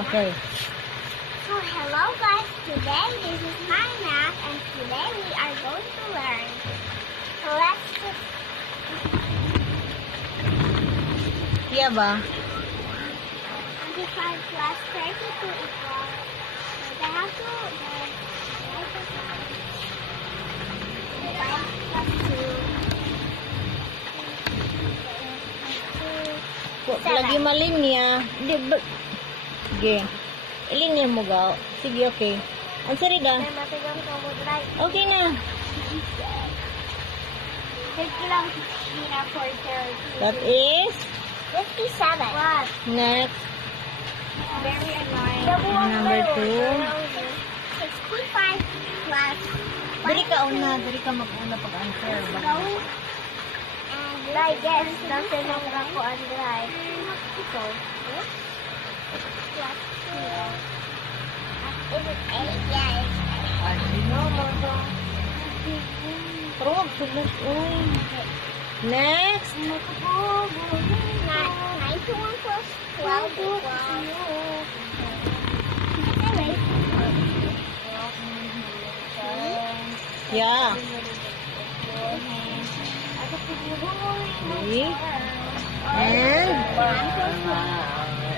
Okay. So hello guys, today this is my math and today we are going to learn. So let's just Iya ba? 25 plus 32 equals. So I have to write 5 plus 2. Lagi malinya. Di ba? Sige. Ilinya mo ga. Sige, okay. Ang sarida. Okay na. That is 57. What? next. Very annoying. Number 2. 65 plus. Dari ka una. Dari ka mag-una pag-answer. Go. And I guess that's the number ako on the right. So, plus 2. Is it 8? Yeah, it's 8. Pero wag sulos. Next. 9 to 1 plus 12 equals. Yeah. Okay. And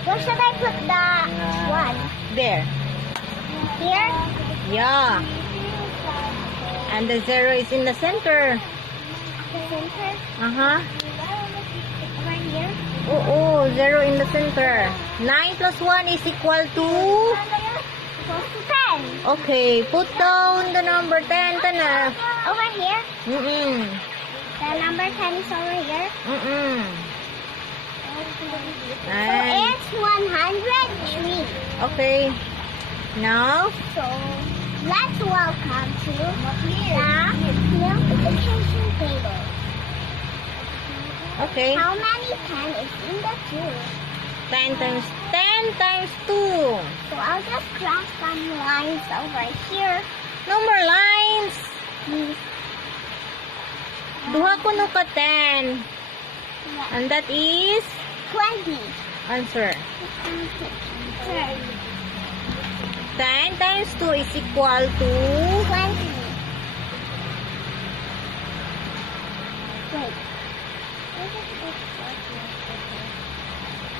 Where should I put the 1? there. Here? Yeah. And the 0 is in the center. The center? Uh-huh. Over here? Oo, 0 in the center. 9 plus 1 is equal to... Equals to 10. Okay, put down the number 10. Tana. Over here? Mm-mm. The number 10 is over here? Mm-mm. So Nice. it's 103. Okay. Now, So let's welcome to the multiplication table. okay. How many 10 is in the cube? 10 times 10 times 2. So I'll just cross some lines over here. No more lines. Please. Duha ko no ka 10. And that is 20. answer. 30. 10 times 2 is equal to 20. Wait.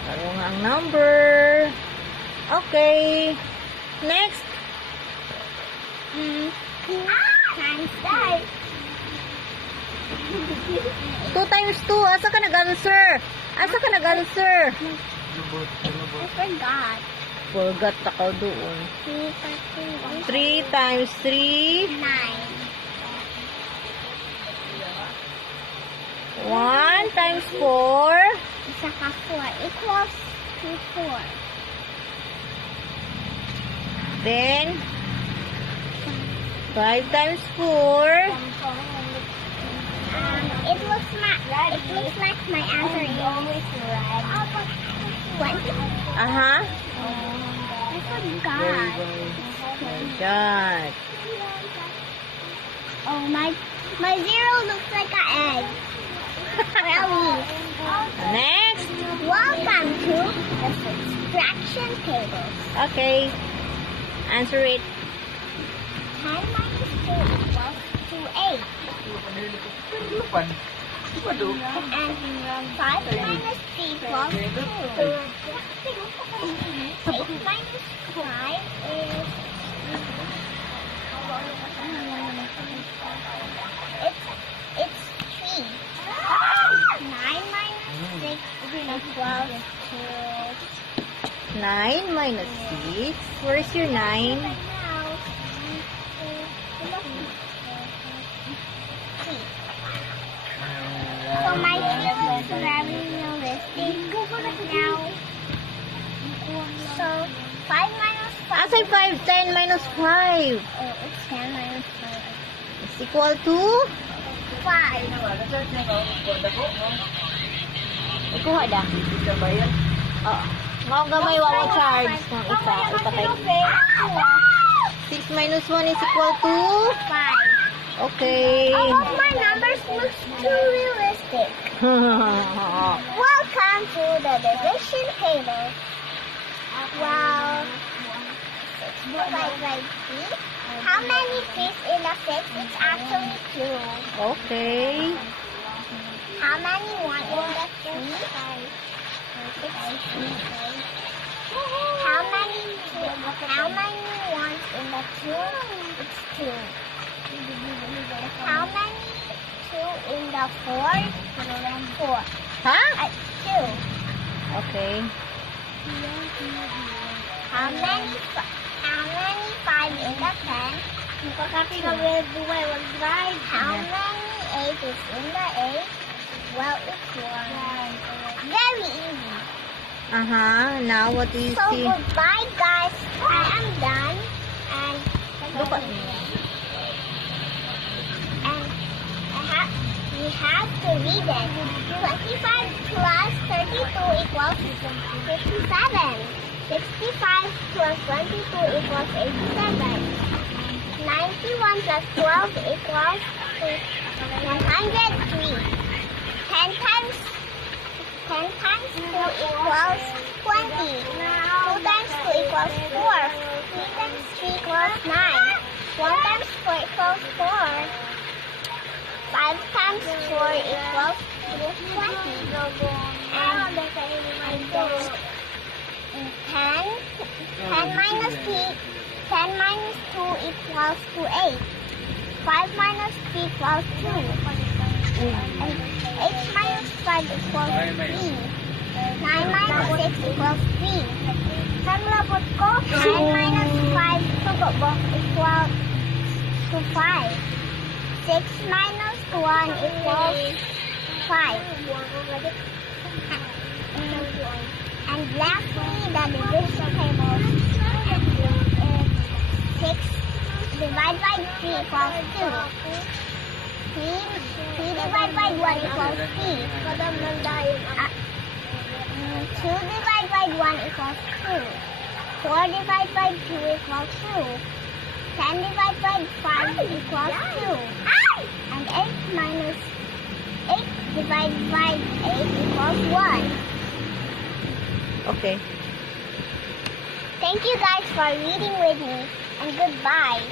Tarong ang number. Okay. Next. Times that. 2 times 2. Asa ka nag-answer? Asa ka nag-answer? I forgot. Forgot ako doon. 3 3 times 3. 9. 1 times 4. Isa ka 4 equals to 4. Then, 5 times 4. It looks like my answer is always right. 20. Aha. I forgot. God. Oh, my 0 looks like an egg. Really? Next. Welcome to the subtraction table. Okay. Answer it. 10 minus 2 equals to 8. And 5 minus 3 equals 2. 8 minus 5 is... It's 3. 9 minus 6 equals to... 9 minus 6. Where is your 9? So my theory is very realistic now. So 5 minus 5. Asay 5? 10 minus 5. Oh, it's 10 minus 5. Is equal to? 5. Ikuha da. Oo. Mga gamay wawa charge. Ng isa. Ipatay. 6 minus 1 is equal to? 5. Okay. All of my numbers look too realistic. Welcome to the division table. Well, divided by 3. How many 3's in a 6? It's actually 2. Okay. How many 1 in the 3? It's 3. How many 1's in the 2? It's 2. How many 2 in the 4? 4. Huh? 2. Okay. How many 5 in the 10? How many 8 is in the 8? Well, it's 1. Very easy. Now what do you So see? goodbye, guys. I am done. And Look at we have to read it. 25 plus 32 equals 57. 65 plus 22 equals 87. 91 plus 12 equals 103. 10 times 2 equals 20. 2 times 2 equals 4. 3 times 3 equals 9. 1 times 4 equals 4. 5 times 4 equals 20. And 10 minus 2 equals 8. 5 minus 3 equals 2. And 8 minus 5 equals 3. 9 minus 6 equals 3. 10 minus 5 equals to 5. 6 minus 1 equals 5. And lastly, the division table is 6 divided by 3 equals 2. 3 divided by 1 equals 3. 2 divided by 1 equals 2. 4 divided by 2 equals 2. 10 divided by 5 equals 2. And 8 divided by 8 equals 1. Okay. Thank you guys for reading with me, and goodbye.